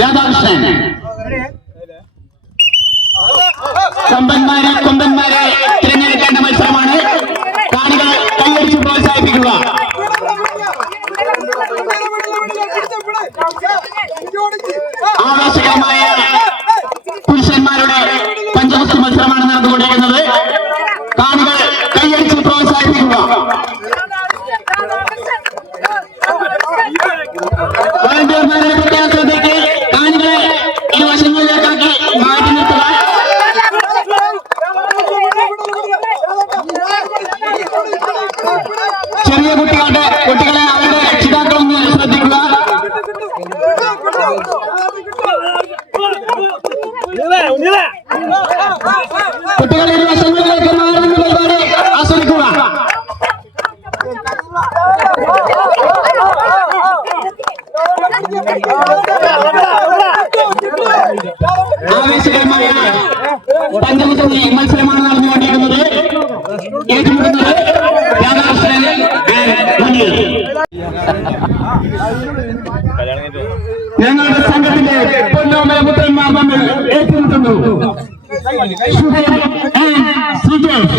രാധാകൃഷ്ണൻ. കൊമ്പന്മാരെ കൊമ്പന്മാരെ തിരഞ്ഞെടുക്കേണ്ട മത്സരമാണ്. കാണികൾ കൈയടിച്ച് പ്രോത്സാഹിപ്പിക്കുക. കുട്ടികളെ അവരുടെ രക്ഷിതാക്കളൊന്ന് ശ്രദ്ധിക്കുക കുട്ടികൾ ഇരുവശങ്ങളിലേക്ക് മാറുന്ന പരിപാടി ആസ്വദിക്കുക ആവേശകരമായ പഞ്ചമുഖ മത്സരമാണ് നടന്നുകൊണ്ടിരിക്കുന്നത് ഏറ്റുമുട്ടുന്നത് രാധാകൃഷ്ണൻ and മുനീർ. ഞങ്ങളുടെ സംഘത്തിന്റെ പൊന്നോമല തമ്മിൽ ഏറ്റുമുട്ടുന്നു and ശ്രീജേഷ്.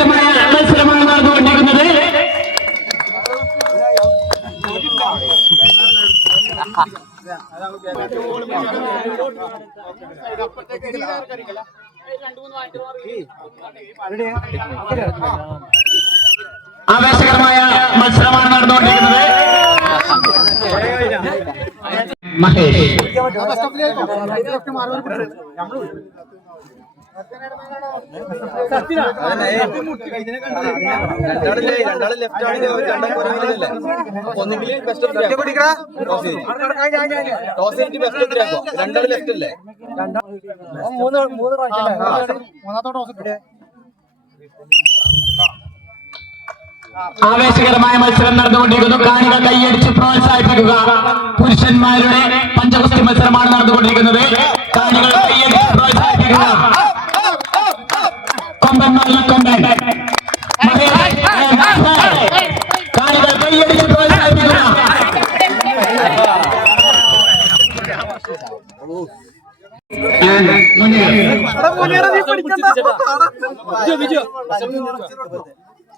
ആവേശകരമായ മത്സരമാണ് നടന്നുകൊണ്ടിരിക്കുന്നത്. മഹേഷ്. രണ്ടാളില്ലേ രണ്ടാൾ ലെഫ്റ്റ് ആണെങ്കിൽ രണ്ടാൾ പുറകിലല്ലേ ഒന്നെങ്കിൽ ബെസ്റ്റ് ഓഫ് ടോസ് ചെയ്തിട്ട് ബെസ്റ്റ് ഓഫ് ആക്കോ? രണ്ടാൾ ലെഫ്റ്റ് അല്ലേ? മൂന്ന് മൂന്ന് പ്രാവശ്യം മൂന്നാമത്തെ ടോസ് ഇട്ടേ ആവേശകരമായ മത്സരം നടന്നുകൊണ്ടിരിക്കുന്നു. കാണികൾ കൈയടിച്ച് പ്രോത്സാഹിപ്പിക്കുക. പുരുഷന്മാരുടെ പഞ്ചകുസ്തി മത്സരമാണ്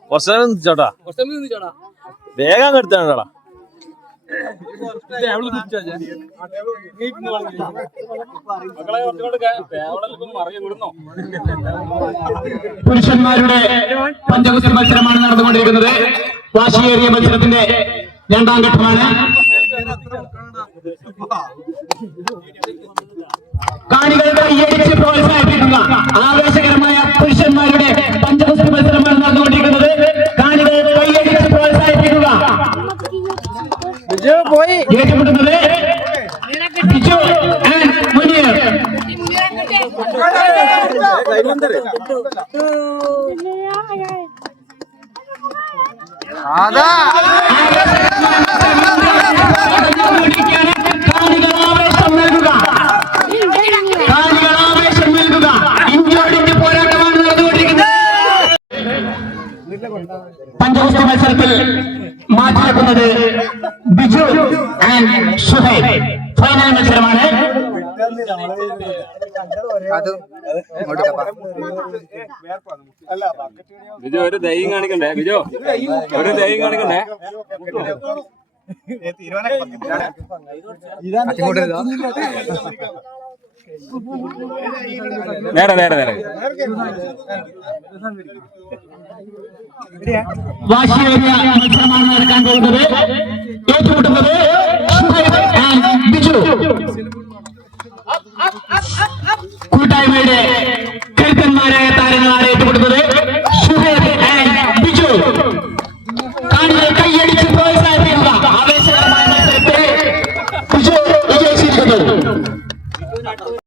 കുറച്ചു വേഗം എടുത്താണ്ടാ പുരുഷന്മാരുടെ പഞ്ചകുസ മത്സരമാണ് നടന്നുകൊണ്ടിരിക്കുന്നത്. വാശിയേറിയ മത്സരത്തിന്റെ രണ്ടാം ഘട്ടമാണ്. കാണികൾ കൈയടിച്ച് പ്രോത്സാഹിപ്പിക്കുക ആവേശകരമായ പുരുഷന്മാരുടെ പഞ്ചഗുസ്തി മത്സരമാണ് നടന്നുകൊണ്ടിരിക്കുന്നത്. കാണികൾ കൈയടിച്ച് പ്രോത്സാഹിപ്പിക്കുക. പോയി. ഏറ്റുമുട്ടുന്നത് ബിജു ആൻഡ് മുനീർ. അതാ. മാറ്റിവെക്കുന്നത് ബിജു ആൻഡ് സുഹൈ ഫൈനൽ മത്സരമാണ്. അത് ഇങ്ങോട്ട് വാ. ബിജു ഒരു ദൈവം കാണിക്കണ്ടേ? ബിജു ഒരു ദൈവം കാണിക്കണ്ടേ? ഇങ്ങോട്ട് നേട നേട നേട വാശിയേറിയ മത്സരമാണ് നടക്കാൻ പോകുന്നത് ഏറ്റുമുട്ടുന്നത് കൂട്ടായ്മയുടെ